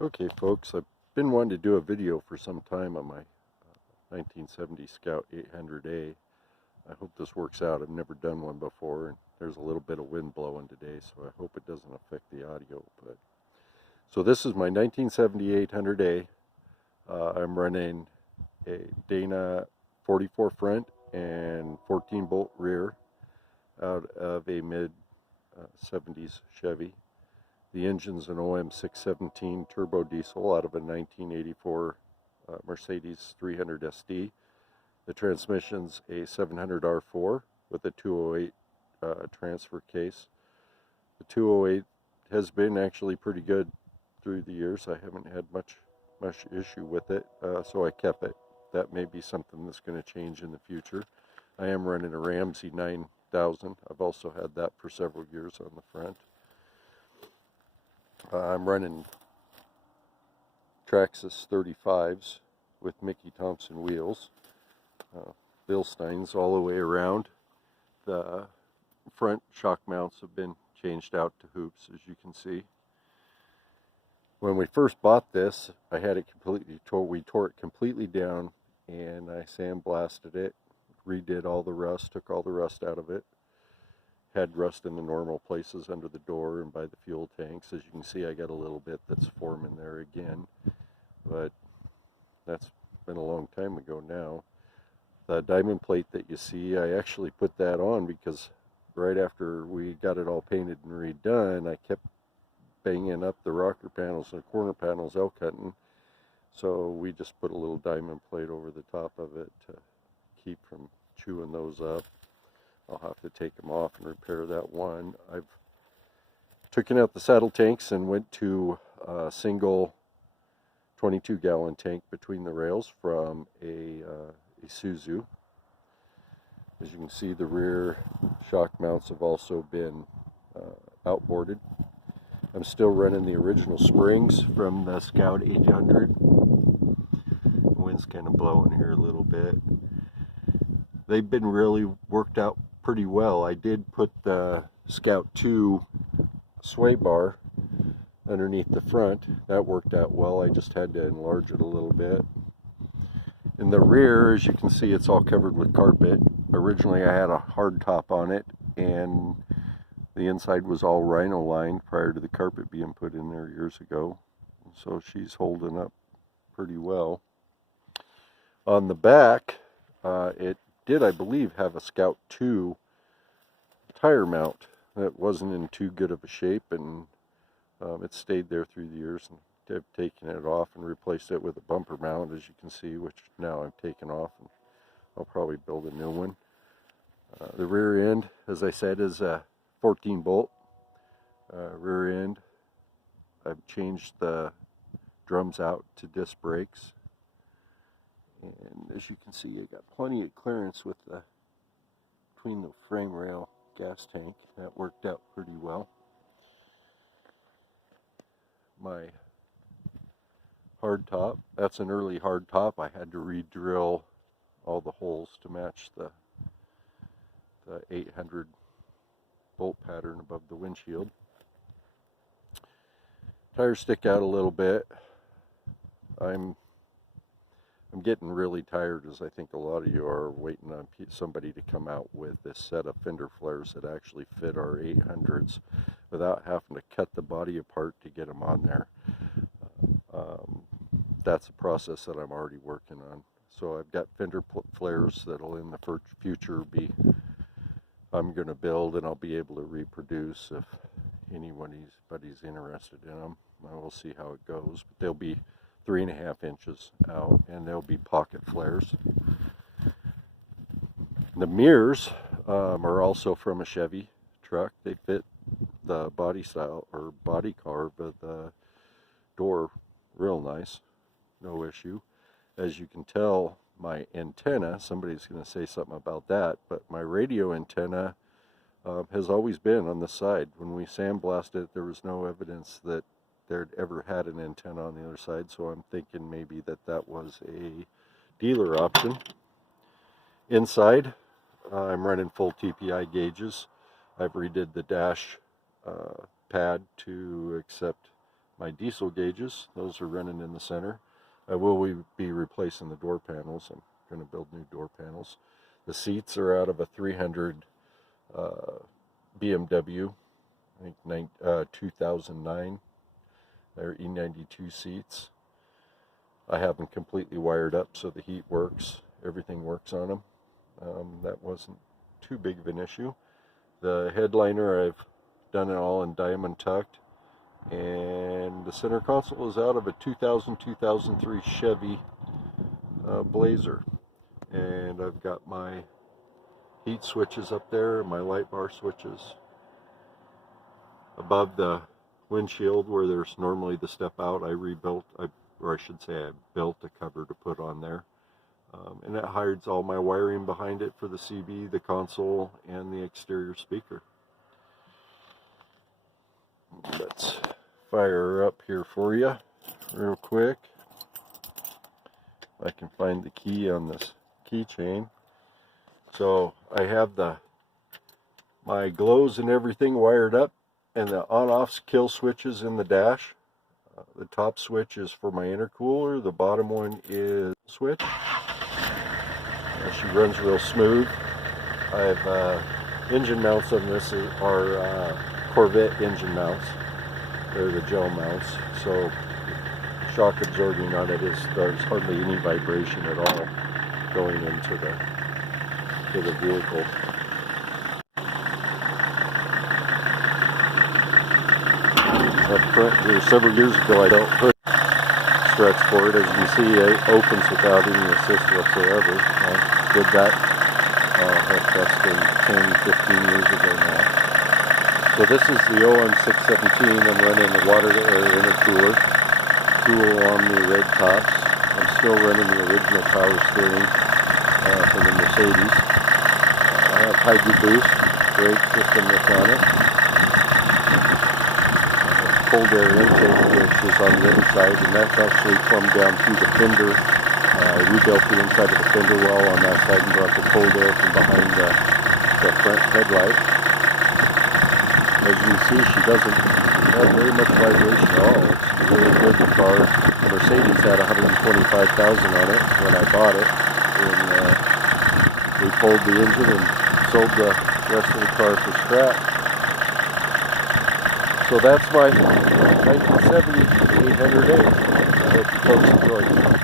Okay, folks, I've been wanting to do a video for some time on my 1970 Scout 800A. I hope this works out. I've never done one before, and there's a little bit of wind blowing today, so I hope it doesn't affect the audio. So this is my 1970 800A. I'm running a Dana 44 front and 14 bolt rear out of a mid 70s Chevy. The engine's an om617 turbo diesel out of a 1984 Mercedes 300 SD. The transmission's a 700R4 with a 208 transfer case. The 208 has been actually pretty good through the years. I haven't had much issue with it, so I kept it. That may be something that's going to change in the future. I am running a Ramsey 9000. I've also had that for several years on the front. I'm running Traxxas 35s with Mickey Thompson wheels. Bilsteins all the way around. The front shock mounts have been changed out to hoops, as you can see. When we first bought this, I had it completely we tore it completely down, and I sandblasted it, redid all the rust, took all the rust out of it. Had rust in the normal places under the door and by the fuel tanks. As you can see, I got a little bit that's forming there again, but that's been a long time ago now. The diamond plate that you see, I actually put that on because right after we got it all painted and redone, I kept banging up the rocker panels and corner panels elk hunting, so we just put a little diamond plate over the top of it to keep from chewing those up. I'll have to take them off and repair that one. I've taken out the saddle tanks and went to a single 22-gallon tank between the rails from a Isuzu. As you can see, the rear shock mounts have also been outboarded. I'm still running the original springs from the Scout 800. The wind's kind of blowing here a little bit. They've been really worked out pretty well. I did put the Scout 2 sway bar underneath the front. That worked out well. I just had to enlarge it a little bit. In the rear, as you can see, it's all covered with carpet. Originally I had a hard top on it, and the inside was all rhino lined prior to the carpet being put in there years ago. So she's holding up pretty well. On the back, it did, I believe, have a Scout 2 tire mount that wasn't in too good of a shape, and it stayed there through the years, and I've taken it off and replaced it with a bumper mount, as you can see, which now I've taken off, and I'll probably build a new one. The rear end, as I said, is a 14 bolt rear end. I've changed the drums out to disc brakes, and as you can see, I got plenty of clearance with the between the frame rail gas tank. That worked out pretty well. My hard top, that's an early hard top. I had to re-drill all the holes to match the 800 bolt pattern above the windshield. Tires stick out a little bit. I'm getting really tired, as I think a lot of you are, waiting on somebody to come out with this set of fender flares that actually fit our 800s without having to cut the body apart to get them on there. That's a process that I'm already working on. So I've got fender flares that'll in the future I'm going to build, and I'll be able to reproduce if anybody's interested in them. We'll see how it goes, but they'll be 3.5 inches out, and they'll be pocket flares. The mirrors are also from a Chevy truck. They fit the body style or body carve of the door real nice, no issue. As you can tell, my antenna, somebody's going to say something about that, but my radio antenna has always been on the side. When we sandblasted it, there was no evidence that they'd ever had an antenna on the other side, so I'm thinking maybe that was a dealer option. Inside, I'm running full TPI gauges. I've redid the dash pad to accept my diesel gauges. Those are running in the center. I will be replacing the door panels. I'm going to build new door panels. The seats are out of a 300 BMW, I think 2009. They're E92 seats. I have them completely wired up so the heat works. Everything works on them. That wasn't too big of an issue. The headliner, I've done it all in diamond tucked. And the center console is out of a 2000-2003 Chevy Blazer. And I've got my heat switches up there, my light bar switches. Above the windshield where there's normally the step out, I rebuilt, or I should say I built a cover to put on there. And it hides all my wiring behind it for the CB, the console, and the exterior speaker. Let's fire her up here for you real quick. I can find the key on this keychain. So I have my glows and everything wired up, and the on-off kill switches in the dash. The top switch is for my intercooler. The bottom one is switch. She runs real smooth. I have engine mounts on this are Corvette engine mounts. They're the gel mounts, so shock absorbing on it there's hardly any vibration at all going into the vehicle. Up front here, several years ago, I built hood struts for it. As you can see, it opens without any assist whatsoever. I did that, that's been 10-15 years ago now. So this is the om617. I'm running the water intercooler, cool Omni red tops. I'm still running the original power steering from the Mercedes. I have Hydro Boost brake system that's on it. Cold air intake, which is on the inside, and that's actually plumbed down through the fender. I rebuilt the inside of the fender well on that side and brought the cold air from behind the front headlight. As you can see, she doesn't have very much vibration at all. It's really good. The car, Mercedes, had 125,000 on it when I bought it, and we pulled the engine and sold the rest of the car for scrap. So that's my 1970 800A. I hope you folks enjoyed it.